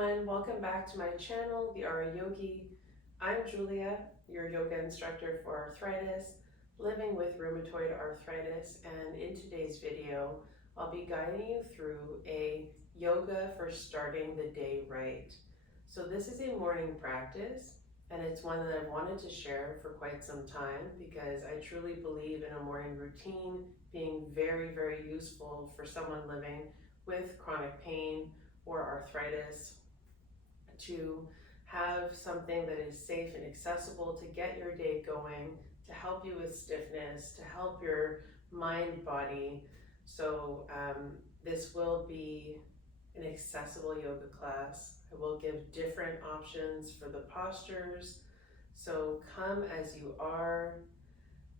everyone, welcome back to my channel, the RA Yogi. I'm Julia, your yoga instructor for arthritis, living with rheumatoid arthritis, and in today's video, I'll be guiding you through a yoga for starting the day right. So this is a morning practice, and it's one that I've wanted to share for quite some time because I truly believe in a morning routine being very, very useful for someone living with chronic pain or arthritis, to have something that is safe and accessible to get your day going, to help you with stiffness, to help your mind body. So this will be an accessible yoga class. I will give different options for the postures. So come as you are.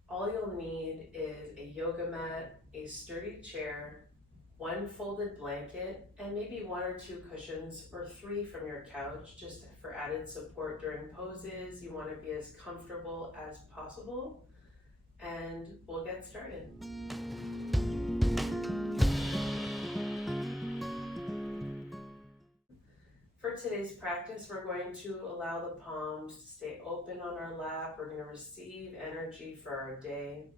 All you'll need is a yoga mat, a sturdy chair, one folded blanket, and maybe 1 or 2 cushions or 3 from your couch, just for added support during poses. You want to be as comfortable as possible, and we'll get started. For today's practice, we're going to allow the palms to stay open on our lap. We're going to receive energy for our day.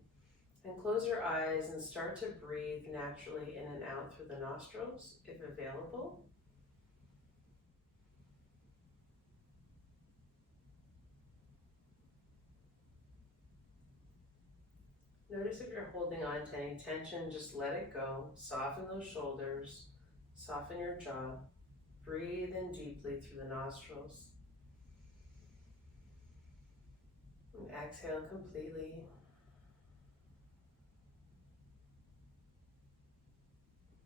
And close your eyes and start to breathe naturally in and out through the nostrils, if available. Notice if you're holding on to any tension, just let it go. Soften those shoulders, soften your jaw. Breathe in deeply through the nostrils. And exhale completely.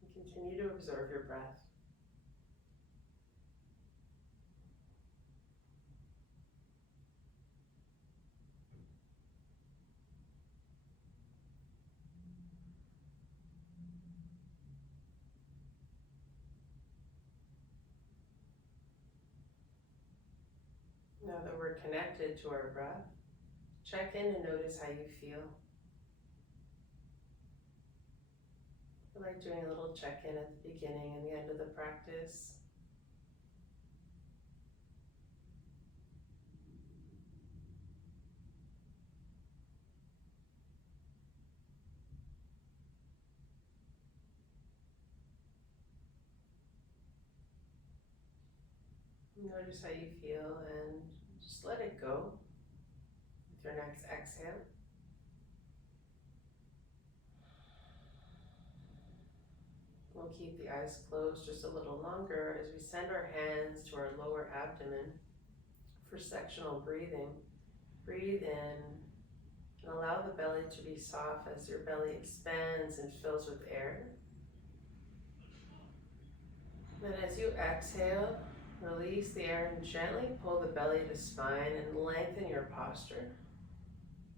And continue to observe your breath. Now that we're connected to our breath, check in and notice how you feel. I like doing a little check-in at the beginning and the end of the practice. Notice how you feel and just let it go with your next exhale. We'll keep the eyes closed just a little longer as we send our hands to our lower abdomen for sectional breathing. Breathe in and allow the belly to be soft as your belly expands and fills with air. Then as you exhale, release the air and gently pull the belly to spine and lengthen your posture.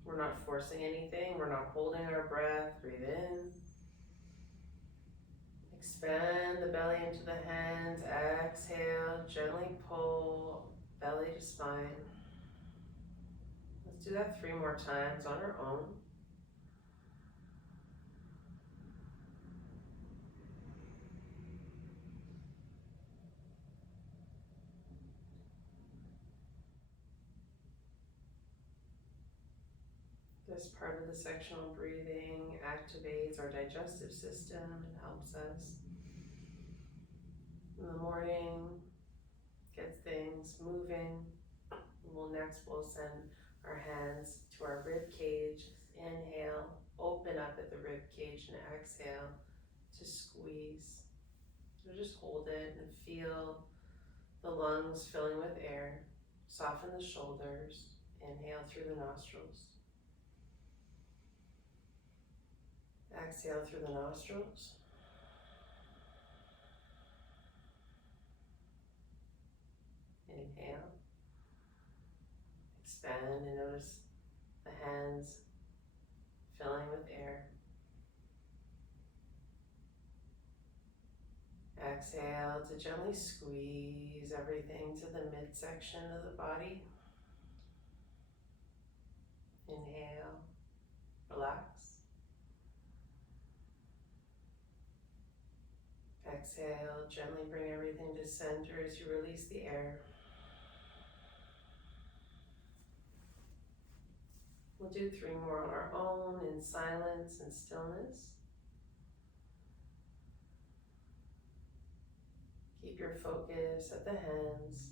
We're not forcing anything, we're not holding our breath. Breathe in. Expand the belly into the hands. Exhale, gently pull belly to spine. Let's do that 3 more times on our own. This part of the sectional breathing activates our digestive system and helps us in the morning, gets things moving. We'll send our hands to our rib cage. Inhale, open up at the rib cage, and exhale to squeeze. So just hold it and feel the lungs filling with air. Soften the shoulders. Inhale through the nostrils. Exhale through the nostrils. Inhale. Expand and notice the hands filling with air. Exhale to gently squeeze everything to the midsection of the body. Inhale, relax. Exhale, gently bring everything to center as you release the air. We'll do 3 more on our own in silence and stillness. Keep your focus at the hands.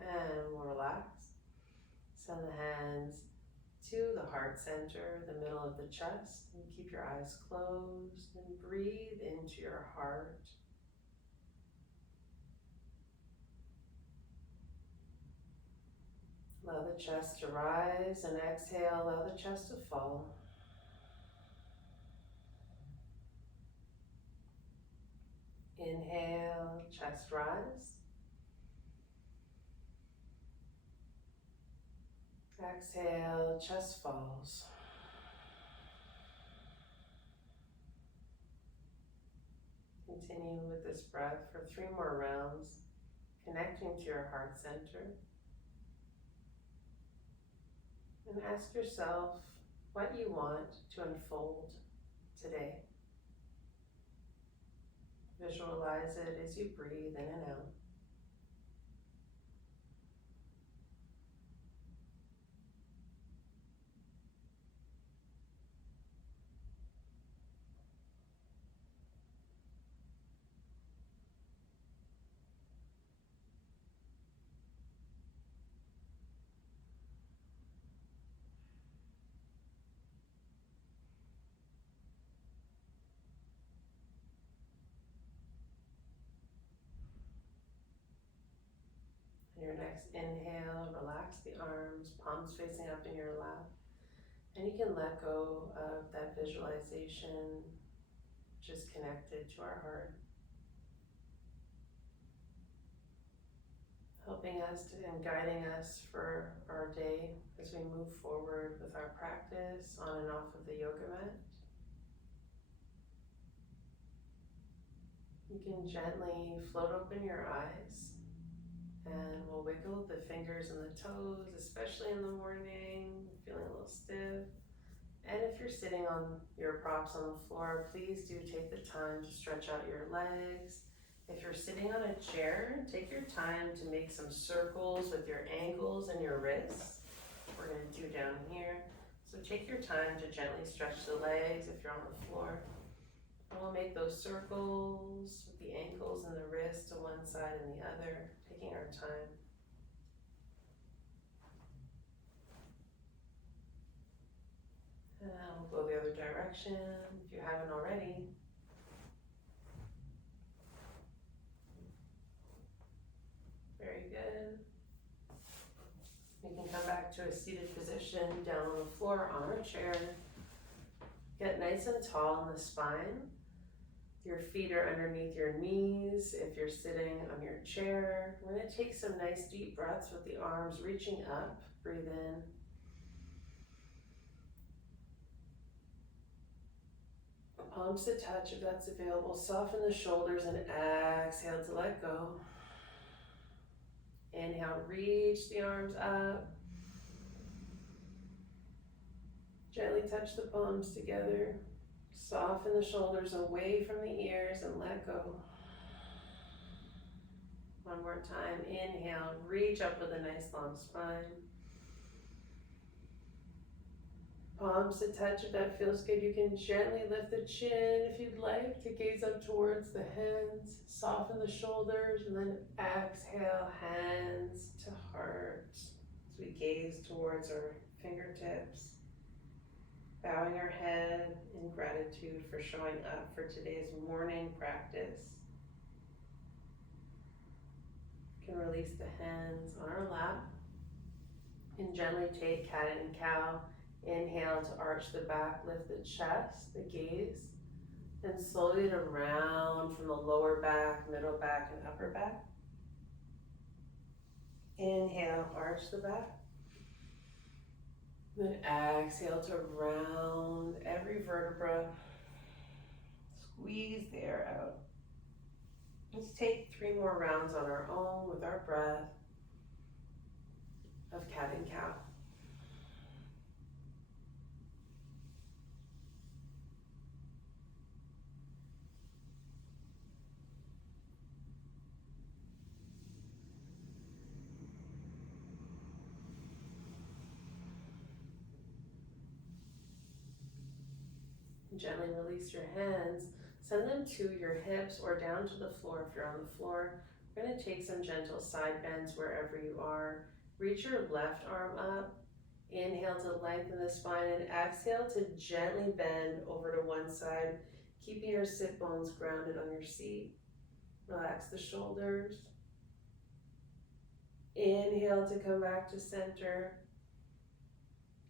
And we'll relax. Send the hands to the heart center, the middle of the chest, and keep your eyes closed and breathe into your heart. Allow the chest to rise and exhale, allow the chest to fall. Inhale, chest rise. Exhale, chest falls. Continue with this breath for 3 more rounds, connecting to your heart center. And ask yourself what you want to unfold today. Visualize it as you breathe in and out. Your next inhale, relax the arms, palms facing up in your lap. And you can let go of that visualization, just connected to our heart. Helping us and guiding us for our day as we move forward with our practice on and off of the yoga mat. You can gently float open your eyes. And we'll wiggle the fingers and the toes, especially in the morning, feeling a little stiff. And if you're sitting on your props on the floor, please do take the time to stretch out your legs. If you're sitting on a chair, take your time to make some circles with your ankles and your wrists. We're going to do down here. So take your time to gently stretch the legs if you're on the floor. And we'll make those circles with the ankles and the wrists to one side and the other, taking our time. And we'll go the other direction if you haven't already. Very good. We can come back to a seated position down on the floor on a chair. Get nice and tall in the spine. Your feet are underneath your knees if you're sitting on your chair. We're going to take some nice deep breaths with the arms reaching up. Breathe in. Palms to touch if that's available. Soften the shoulders and exhale to let go. Inhale, reach the arms up. Gently touch the palms together. Soften the shoulders away from the ears and let go. One more time. Inhale, reach up with a nice long spine. Palms to touch if that feels good. You can gently lift the chin if you'd like to gaze up towards the hands. Soften the shoulders and then exhale, hands to heart. As we gaze towards our fingertips. Bowing our head in gratitude for showing up for today's morning practice. You can release the hands on our lap and gently take cat and cow. Inhale to arch the back, lift the chest, the gaze, and slowly to round from the lower back, middle back, and upper back. Inhale, arch the back. Then exhale to round every vertebra Squeeze the air out. Let's take 3 more rounds on our own with our breath of cat and cow. Gently release your hands. Send them to your hips or down to the floor if you're on the floor. We're going to take some gentle side bends wherever you are. Reach your left arm up. Inhale to lengthen the spine and exhale to gently bend over to one side, keeping your sit bones grounded on your seat. Relax the shoulders. Inhale to come back to center.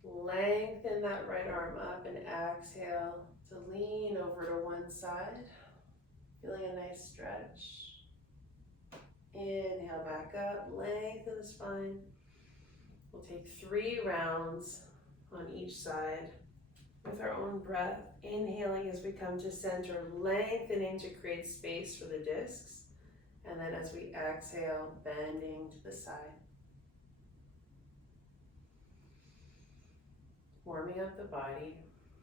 Lengthen that right arm up and exhale to lean over to one side. Feeling a nice stretch. Inhale back up, lengthen the spine. We'll take 3 rounds on each side with our own breath. Inhaling as we come to center, lengthening to create space for the discs. And then as we exhale, bending to the side. Warming up the body,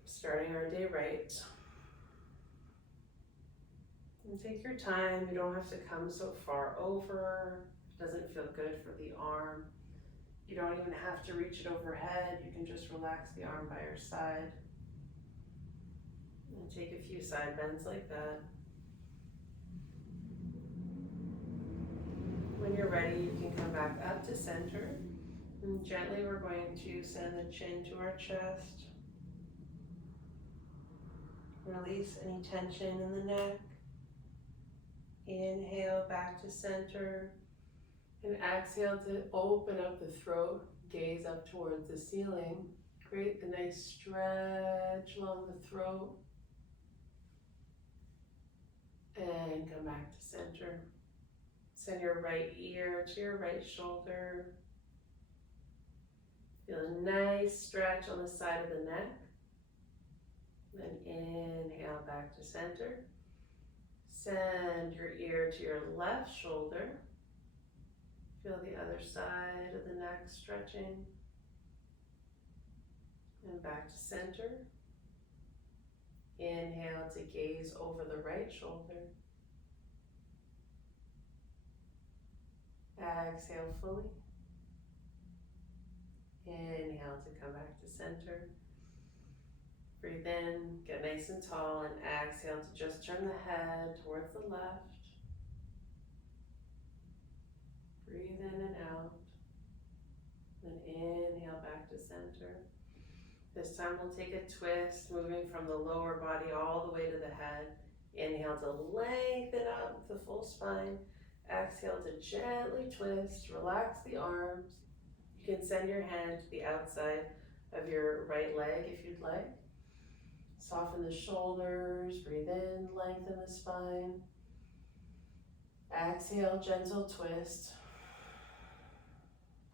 starting our day right. And take your time, you don't have to come so far over. It doesn't feel good for the arm. You don't even have to reach it overhead. You can just relax the arm by your side. And take a few side bends like that. When you're ready, you can come back up to center. And gently we're going to send the chin to our chest. Release any tension in the neck. Inhale back to center. And exhale to open up the throat. Gaze up towards the ceiling. Create a nice stretch along the throat. And come back to center. Send your right ear to your right shoulder. Feel a nice stretch on the side of the neck. Then inhale back to center. Send your ear to your left shoulder. Feel the other side of the neck stretching. And back to center. Inhale to gaze over the right shoulder. Exhale fully. Inhale to come back to center. Breathe in, get nice and tall, and exhale to just turn the head towards the left. Breathe in and out. Then inhale back to center. This time we'll take a twist, moving from the lower body all the way to the head. Inhale to lengthen up the full spine. Exhale to gently twist, relax the arms. You can send your hand to the outside of your right leg if you'd like. Soften the shoulders, breathe in, lengthen the spine. Exhale, gentle twist.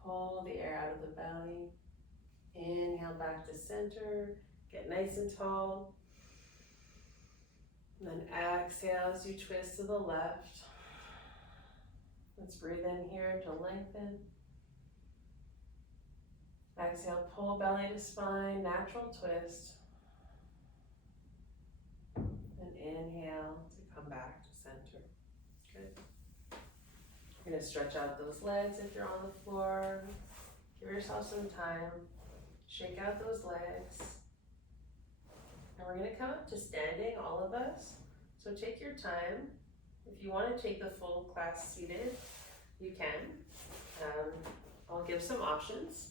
Pull the air out of the belly. Inhale back to center, get nice and tall. And then exhale as you twist to the left. Let's breathe in here to lengthen. Exhale, pull belly to spine, natural twist. And inhale to come back to center. Good. You're going to stretch out those legs if you're on the floor. Give yourself some time. Shake out those legs. And we're going to come up to standing, all of us. So take your time. If you want to take the full class seated, you can. I'll give some options.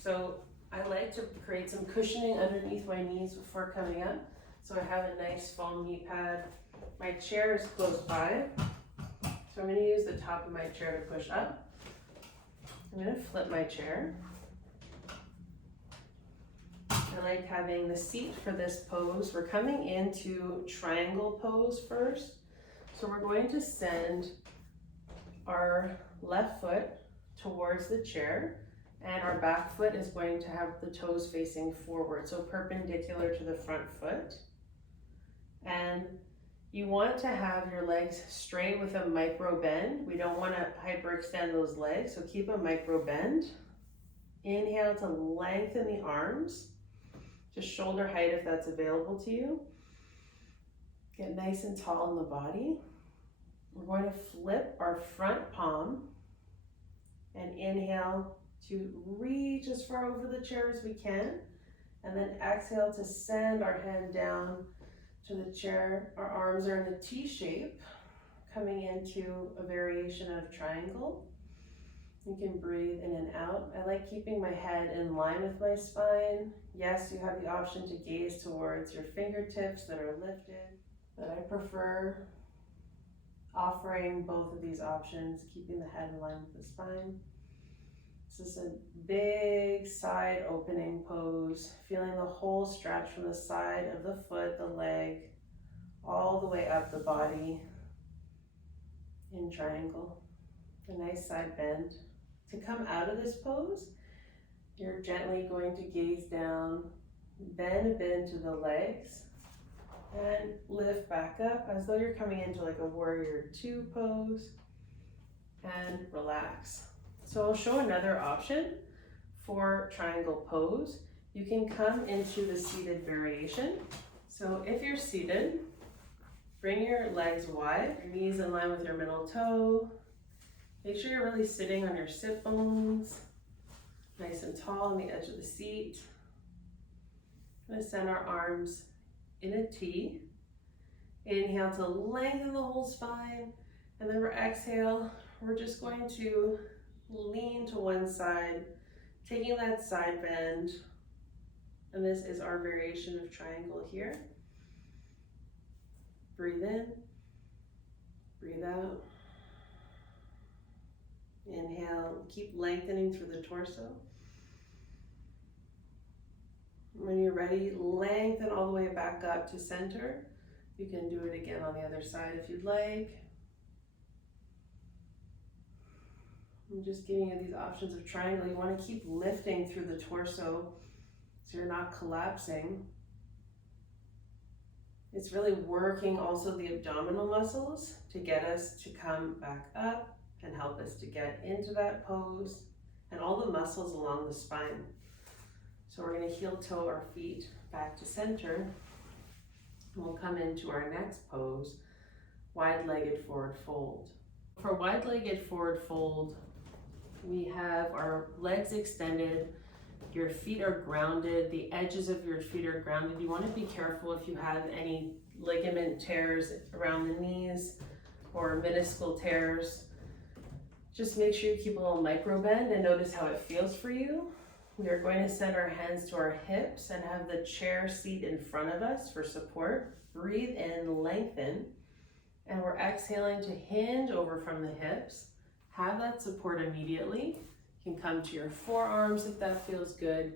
So I like to create some cushioning underneath my knees before coming up. So I have a nice foam knee pad. My chair is close by. So I'm going to use the top of my chair to push up. I'm going to flip my chair. I like having the seat for this pose. We're coming into triangle pose first. So we're going to send our left foot towards the chair, and our back foot is going to have the toes facing forward, so perpendicular to the front foot. And You want to have your legs straight with a micro bend. We don't want to hyperextend those legs, so keep a micro bend. Inhale to lengthen the arms, just shoulder height if that's available to you. Get nice and tall in the body. We're going to flip our front palm and inhale to reach as far over the chair as we can, and then exhale to send our hand down to the chair. Our arms are in a T shape, coming into a variation of triangle. You can breathe in and out. I like keeping my head in line with my spine. Yes, you have the option to gaze towards your fingertips that are lifted, but I prefer offering both of these options, keeping the head in line with the spine. This is a big side opening pose, feeling the whole stretch from the side of the foot, the leg, all the way up the body in triangle. A nice side bend. To come out of this pose, you're gently going to gaze down, bend a bit into the legs, and lift back up as though you're coming into like a warrior two pose, and relax. So I'll show another option for triangle pose. You can come into the seated variation. So if you're seated, bring your legs wide, your knees in line with your middle toe. Make sure you're really sitting on your sit bones, nice and tall on the edge of the seat. I'm gonna send our arms in a T. Inhale to lengthen the whole spine, and then exhale, we're just going to lean to one side, taking that side bend, and this is our variation of triangle here. Breathe in, breathe out. Inhale, keep lengthening through the torso. When you're ready, lengthen all the way back up to center. You can do it again on the other side if you'd like. I'm just giving you these options of triangle. You want to keep lifting through the torso so you're not collapsing. It's really working also the abdominal muscles to get us to come back up and help us to get into that pose, and all the muscles along the spine. So we're going to heel toe our feet back to center, and we'll come into our next pose, wide-legged forward fold. For wide-legged forward fold, we have our legs extended, your feet are grounded, the edges of your feet are grounded. You want to be careful if you have any ligament tears around the knees or meniscal tears. Just make sure you keep a little micro bend and notice how it feels for you. We are going to send our hands to our hips and have the chair seat in front of us for support. Breathe in, lengthen, and we're exhaling to hinge over from the hips. Have that support immediately. You can come to your forearms if that feels good.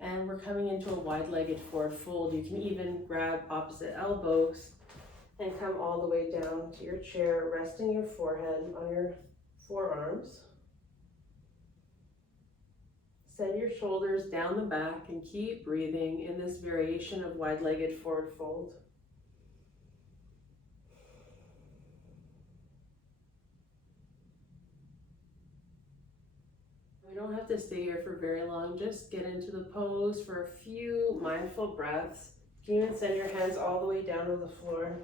And we're coming into a wide-legged forward fold. You can even grab opposite elbows and come all the way down to your chair, resting your forehead on your forearms. Send your shoulders down the back and keep breathing in this variation of wide-legged forward fold. We don't have to stay here for very long. Just get into the pose for a few mindful breaths. You can even send your hands all the way down to the floor.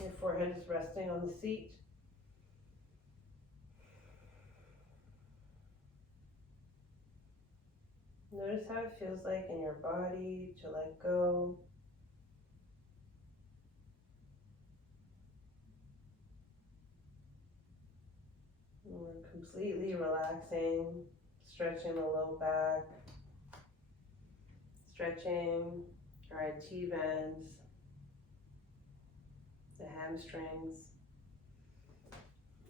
Your forehead is resting on the seat. Notice how it feels like in your body to let go. And we're completely relaxing, stretching the low back, stretching our IT bands, the hamstrings.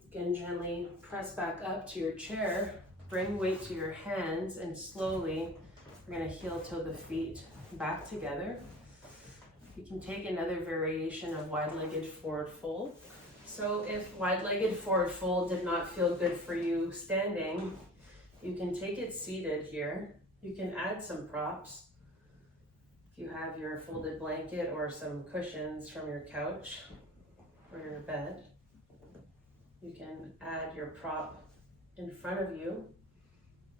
Again, gently press back up to your chair. Bring weight to your hands, and slowly we're going to heel toe the feet back together. You can take another variation of wide-legged forward fold. So if wide-legged forward fold did not feel good for you standing, you can take it seated here. You can add some props. If you have your folded blanket or some cushions from your couch, or your bed. You can add your prop in front of you,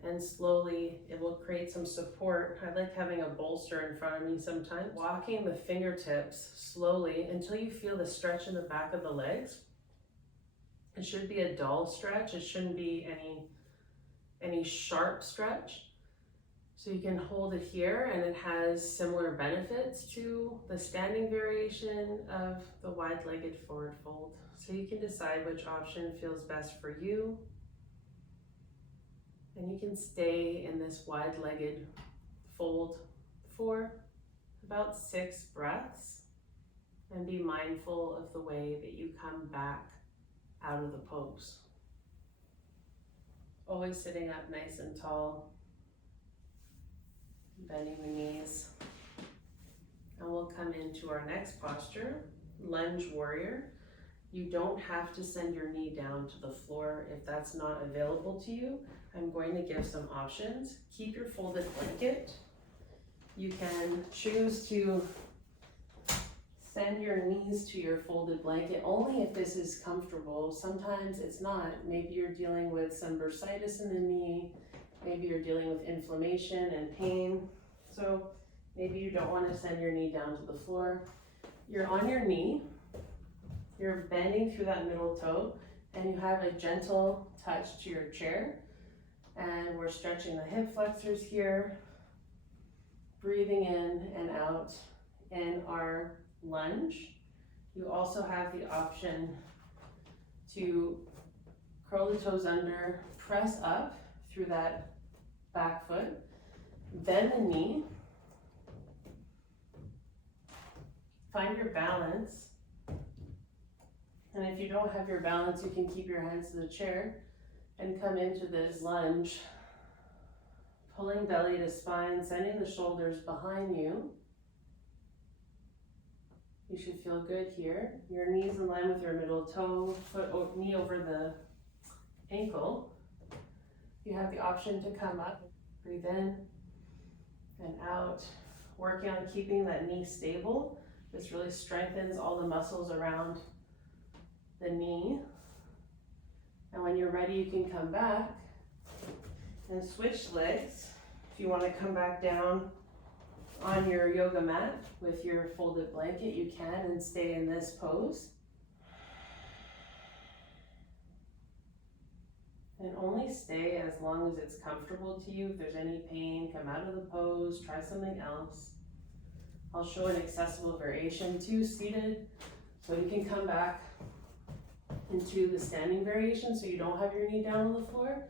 and slowly it will create some support. I like having a bolster in front of me sometimes. Walking the fingertips slowly until you feel the stretch in the back of the legs. It should be a dull stretch. It shouldn't be any sharp stretch. So you can hold it here, and it has similar benefits to the standing variation of the wide-legged forward fold. So you can decide which option feels best for you. And you can stay in this wide-legged fold for about 6 breaths, and be mindful of the way that you come back out of the pose. Always sitting up nice and tall, bending the knees. And we'll come into our next posture, lunge warrior. You don't have to send your knee down to the floor if that's not available to you. I'm going to give some options. Keep your folded blanket. You can choose to send your knees to your folded blanket only if this is comfortable. Sometimes it's not. Maybe you're dealing with some bursitis in the knee. Maybe you're dealing with inflammation and pain. So maybe you don't want to send your knee down to the floor. You're on your knee. You're bending through that middle toe, and you have a gentle touch to your chair. And we're stretching the hip flexors here, breathing in and out in our lunge. You also have the option to curl the toes under, press up through that back foot, bend the knee, find your balance. And if you don't have your balance, you can keep your hands to the chair and come into this lunge, pulling belly to spine, sending the shoulders behind you. You should feel good here. Your knees in line with your middle toe, knee over the ankle. You have the option to come up, breathe in and out, working on keeping that knee stable. This really strengthens all the muscles around the knee. And when you're ready, you can come back and switch legs. If you want to come back down on your yoga mat with your folded blanket, you can, and stay in this pose. And only stay as long as it's comfortable to you. If there's any pain, come out of the pose, try something else. I'll show an accessible variation too, seated. So you can come back into the standing variation so you don't have your knee down on the floor,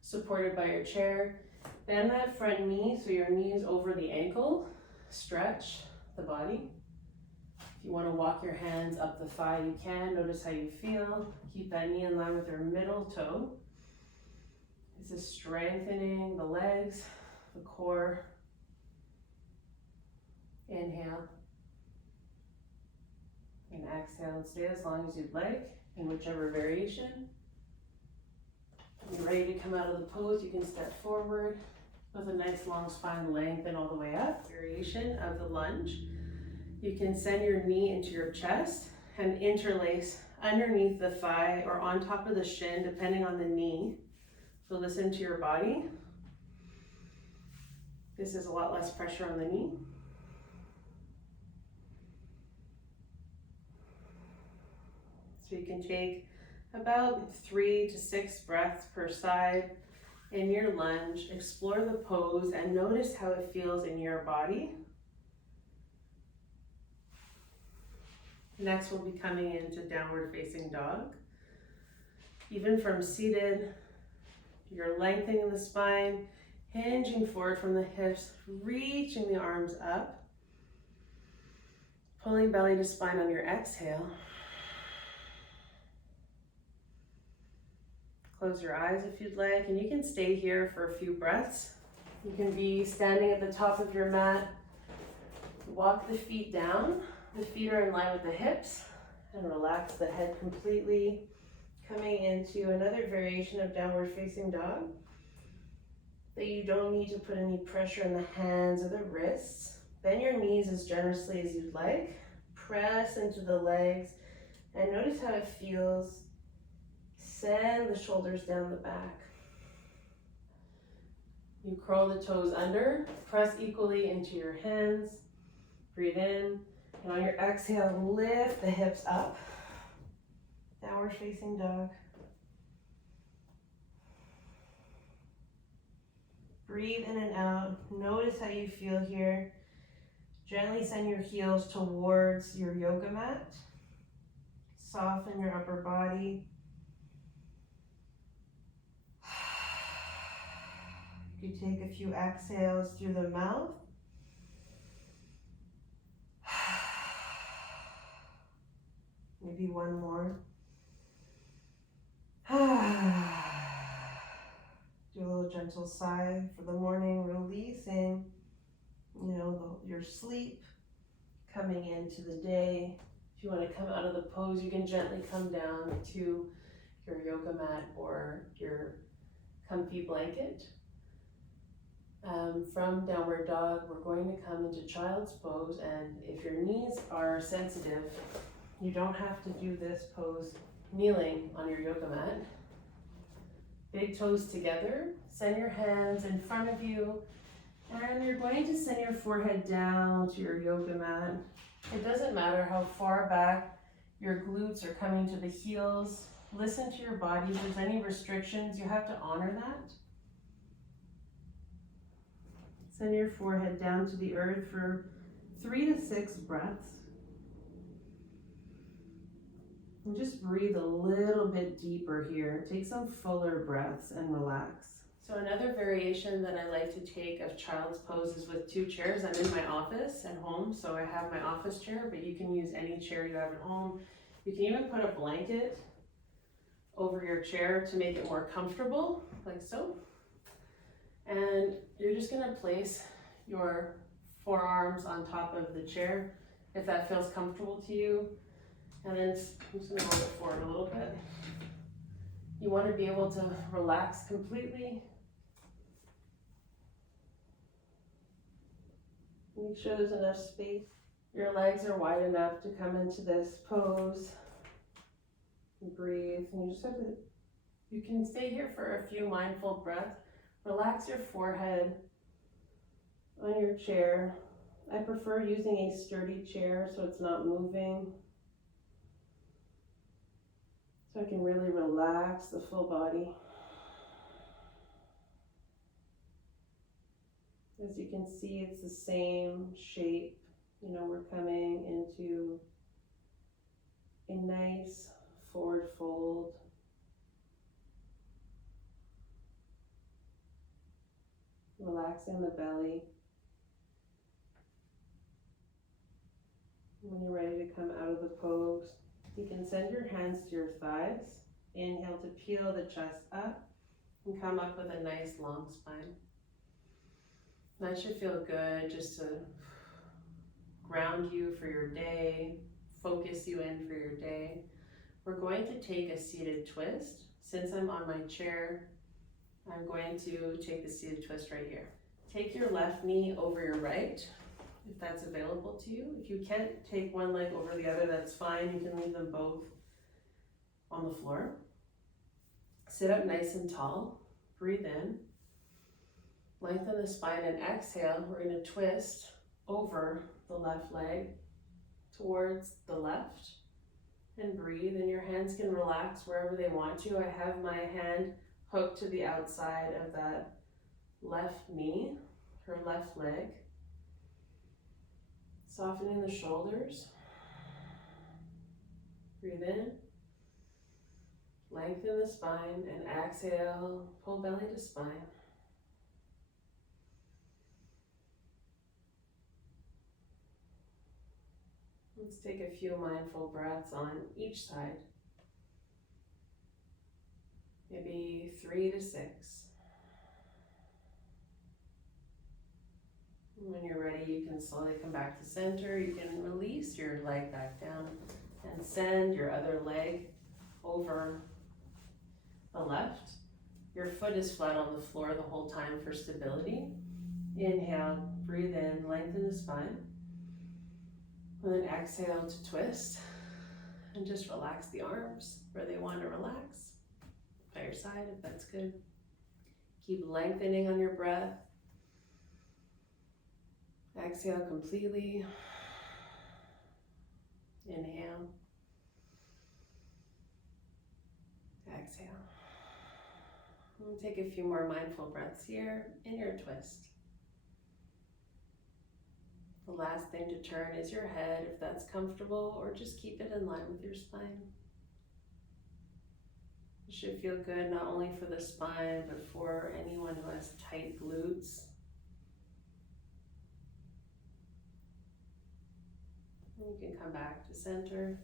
supported by your chair. Bend that front knee so your knee is over the ankle. Stretch the body. If you want to walk your hands up the thigh, you can. Notice how you feel. Keep that knee in line with your middle toe. This is strengthening the legs, the core. Inhale and exhale, and stay as long as you'd like in whichever variation. When you're ready to come out of the pose, you can step forward with a nice long spine, lengthen all the way up. Variation of the lunge. You can send your knee into your chest and interlace underneath the thigh or on top of the shin, depending on the knee. So listen to your body. This is a lot less pressure on the knee. So you can take about 3 to 6 breaths per side in your lunge. Explore the pose and notice how it feels in your body. Next, we'll be coming into downward facing dog. Even from seated, you're lengthening the spine, hinging forward from the hips, reaching the arms up, pulling belly to spine on your exhale. Close your eyes if you'd like, and you can stay here for a few breaths. You can be standing at the top of your mat. Walk the feet down. The feet are in line with the hips, and relax the head completely. Coming into another variation of downward facing dog. That you don't need to put any pressure in the hands or the wrists. Bend your knees as generously as you'd like. Press into the legs And notice how it feels. Send the shoulders down the back. You curl the toes under, press equally into your hands. Breathe in, and on your exhale, lift the hips up. Downward facing dog. Breathe in and out. Notice how you feel here. Gently send your heels towards your yoga mat. Soften your upper body. You take a few exhales through the mouth. Maybe one more. Do a little gentle sigh for the morning, releasing, your sleep, coming into the day. If you want to come out of the pose, you can gently come down to your yoga mat or your comfy blanket. From downward dog, we're going to come into child's pose, and if your knees are sensitive, you don't have to do this pose kneeling on your yoga mat. Big toes together, send your hands in front of you, and you're going to send your forehead down to your yoga mat. It doesn't matter how far back your glutes are coming to the heels. Listen to your body. If there's any restrictions, you have to honor that. Send your forehead down to the earth for 3 to 6 breaths. And just breathe a little bit deeper here. Take some fuller breaths and relax. So another variation that I like to take of child's pose is with 2 chairs. I'm in my office at home, so I have my office chair, but you can use any chair you have at home. You can even put a blanket over your chair to make it more comfortable, like so. And you're just gonna place your forearms on top of the chair, if that feels comfortable to you. And then I'm just gonna roll it forward a little bit. You wanna be able to relax completely. Make sure there's enough space. Your legs are wide enough to come into this pose. Breathe, and you just have to, you can stay here for a few mindful breaths. Relax your forehead on your chair. I prefer using a sturdy chair so it's not moving. So I can really relax the full body. As you can see, it's the same shape. We're coming into a nice forward fold. Relaxing the belly. When you're ready to come out of the pose, you can send your hands to your thighs. Inhale to peel the chest up and come up with a nice long spine. That should feel good, just to ground you for your day, focus you in for your day. We're going to take a seated twist. Since I'm on my chair, I'm going to take the seated twist right here. Take your left knee over your right, if that's available to you. If you can't take one leg over the other, that's fine. You can leave them both on the floor. Sit up nice and tall. Breathe in. Lengthen the spine and exhale. We're going to twist over the left leg towards the left and breathe. And your hands can relax wherever they want to. I have my hand hooked to the outside of that left knee, her left leg. Softening the shoulders. Breathe in. Lengthen the spine and exhale. Pull belly to spine. Let's take a few mindful breaths on each side. Maybe 3 to 6. When you're ready, you can slowly come back to center. You can release your leg back down and send your other leg over the left. Your foot is flat on the floor the whole time for stability. Inhale, breathe in, lengthen the spine. And then exhale to twist. And just relax the arms where they want to relax, by your side if that's good. Keep lengthening on your breath. Exhale completely. Inhale. Exhale. And take a few more mindful breaths here in your twist. The last thing to turn is your head if that's comfortable, or just keep it in line with your spine. It should feel good not only for the spine, but for anyone who has tight glutes. And you can come back to center.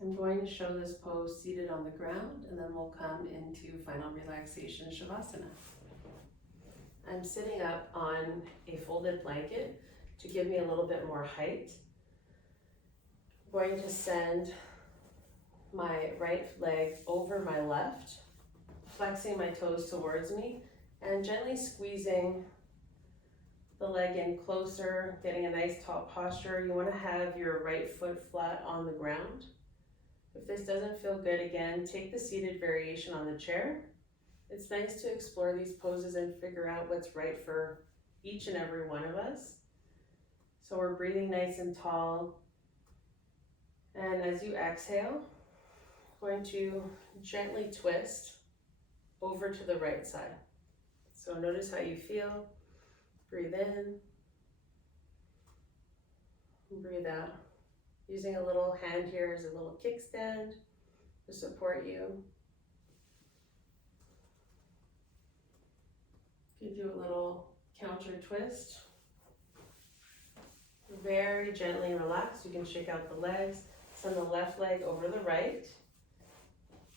I'm going to show this pose seated on the ground, and then we'll come into final relaxation Shavasana. I'm sitting up on a folded blanket to give me a little bit more height. I'm going to send my right leg over my left, flexing my toes towards me, and gently squeezing the leg in closer, getting a nice tall posture. You want to have your right foot flat on the ground. If this doesn't feel good, again, take the seated variation on the chair. It's nice to explore these poses and figure out what's right for each and every one of us. So we're breathing nice and tall. And as you exhale, going to gently twist over to the right side. So notice how you feel. Breathe in. And breathe out. Using a little hand here as a little kickstand to support you. You do a little counter twist. Very gently relax. You can shake out the legs. Send the left leg over the right.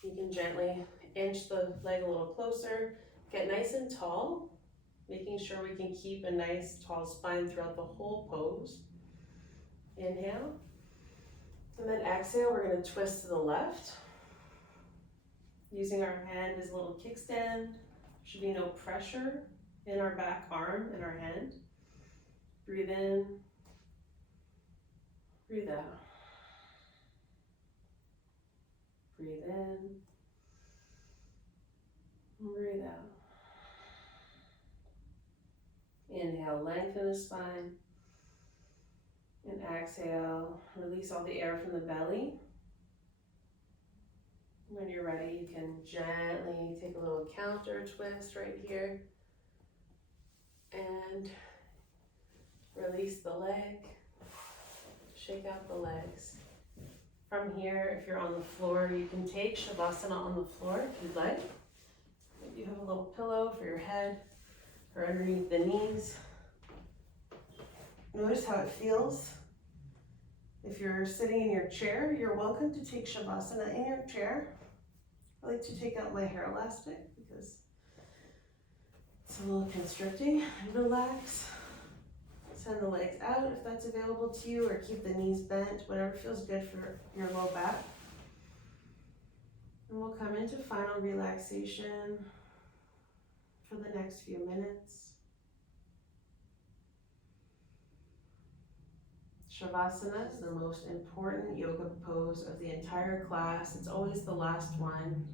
You can gently inch the leg a little closer. Get nice and tall, making sure we can keep a nice tall spine throughout the whole pose. Inhale. And then exhale, we're going to twist to the left. Using our hand as a little kickstand. Should be no pressure in our back arm and our hand. Breathe in, breathe out. Breathe in, breathe out. Inhale, lengthen the spine. And exhale, release all the air from the belly. When you're ready, you can gently take a little counter twist right here. And release the leg. Shake out the legs. From here, if you're on the floor, you can take Shavasana on the floor if you'd like. Maybe you have a little pillow for your head or underneath the knees. Notice how it feels. If you're sitting in your chair, you're welcome to take Shavasana in your chair. I like to take out my hair elastic because it's a little constricting. Relax. Send the legs out if that's available to you, or keep the knees bent, whatever feels good for your low back. And we'll come into final relaxation for the next few minutes. Shavasana is the most important yoga pose of the entire class. It's always the last one,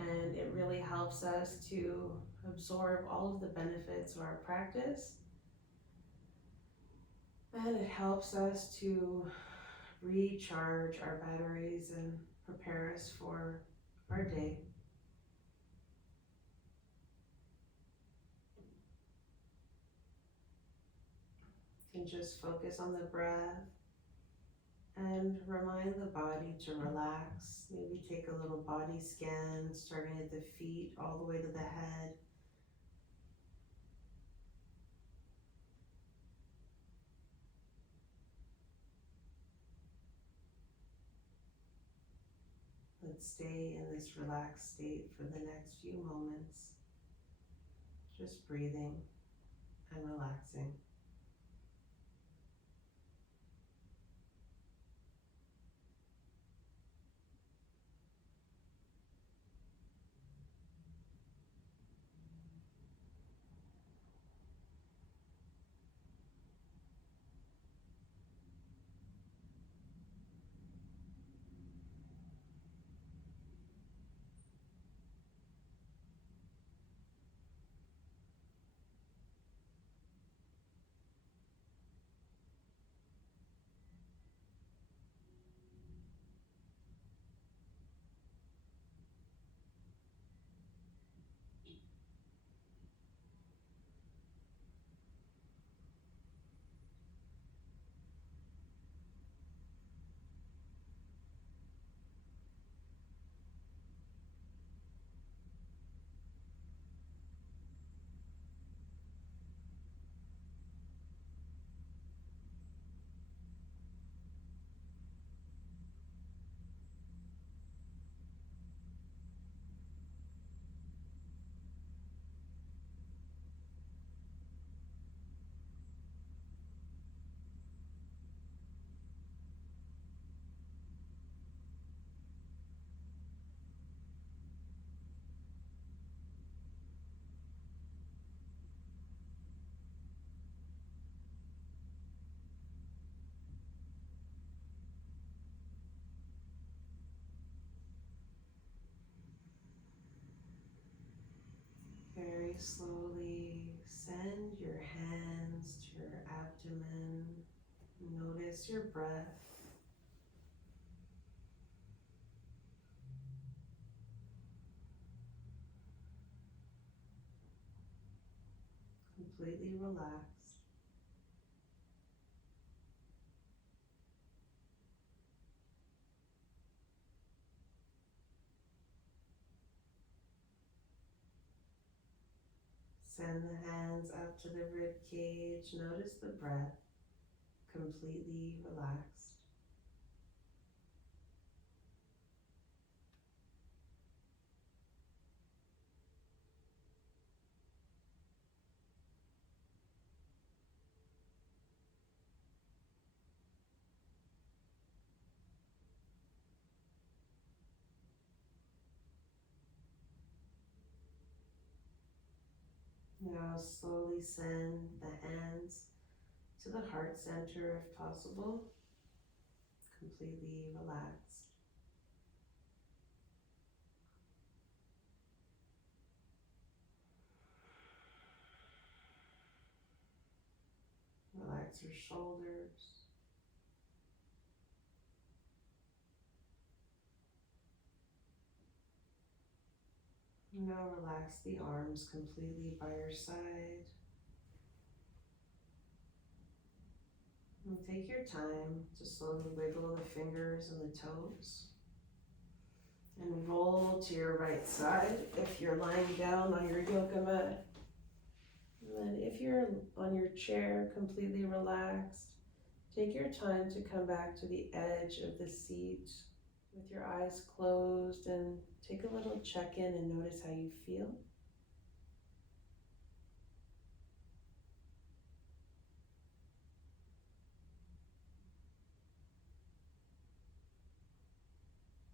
and it really helps us to absorb all of the benefits of our practice. And it helps us to recharge our batteries and prepare us for our day. You can just focus on the breath and remind the body to relax. Maybe take a little body scan, starting at the feet all the way to the head. Let's stay in this relaxed state for the next few moments, just breathing and relaxing. Very slowly send your hands to your abdomen. Notice your breath. Completely relaxed. Send the hands out to the rib cage. Notice the breath. Completely relaxed. Now slowly send the hands to the heart center if possible. Completely relaxed. Relax your shoulders. Now relax the arms completely by your side. And take your time to slowly wiggle the fingers and the toes. And roll to your right side if you're lying down on your yoga mat. And then if you're on your chair, completely relaxed, take your time to come back to the edge of the seat with your eyes closed and take a little check-in and notice how you feel.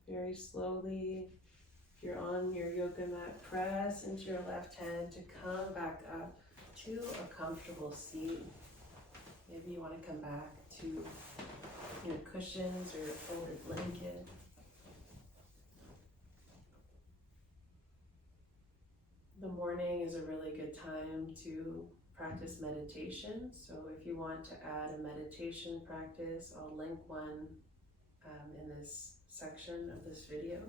Very slowly, if you're on your yoga mat, press into your left hand to come back up to a comfortable seat. Maybe you want to come back to your cushions or your folded blanket. The morning is a really good time to practice meditation. So if you want to add a meditation practice, I'll link one in this section of this video.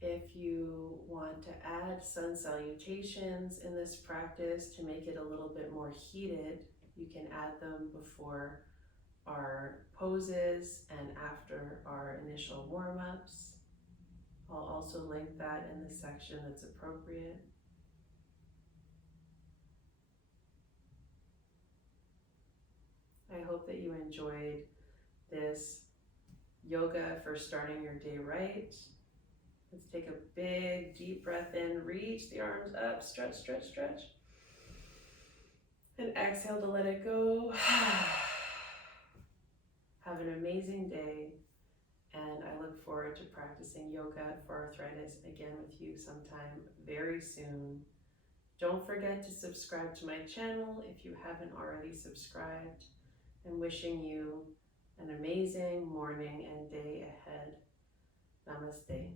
If you want to add Sun Salutations in this practice to make it a little bit more heated, you can add them before our poses and after our initial warm-ups. I'll also link that in the section that's appropriate. I hope that you enjoyed this yoga for starting your day right. Let's take a big deep breath in, reach the arms up, stretch, stretch, stretch. And exhale to let it go. Have an amazing day. And I look forward to practicing yoga for arthritis again with you sometime very soon. Don't forget to subscribe to my channel if you haven't already subscribed. I'm wishing you an amazing morning and day ahead. Namaste.